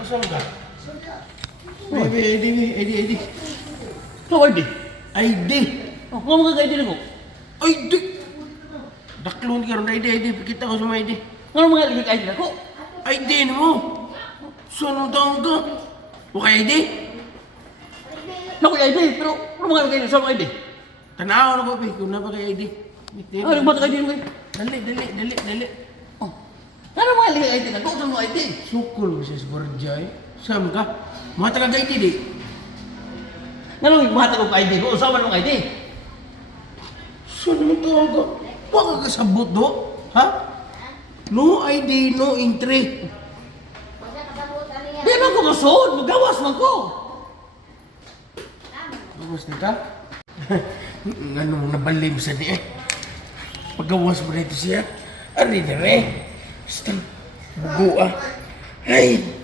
Asal ka? ID. Ikaw, ID. ID. Oh, nga mga ID na ko. ID. Daklon ka ron ID. Pakita ko sa mga ID. Nga mga ID na ko. ID na mo. Saan mo taong ka? Huwag ID? Naku, ID, pero ano mga ID na sa mga ID? Tanaw na ko, Pi. Kung na pa kay ID. Ah, nagmata ID mo kayo. Dali. Oh. Ano mga ID na ko? Saan mga ID? Sukul mo siya sa Borja eh. Saan ka? Mga taga-ID di. Nga nung ibahata ko ID mo, saan man mga ID? Saan mo taong ka? Baka kasabot do? Ha? No ID, no entry. Di man ko masuod, magawas man ko. Gawas na ka? Anong nabalim sa niya? Pagawas mo na ito siya. Ari na rin. Basta, bugo ah. Ay!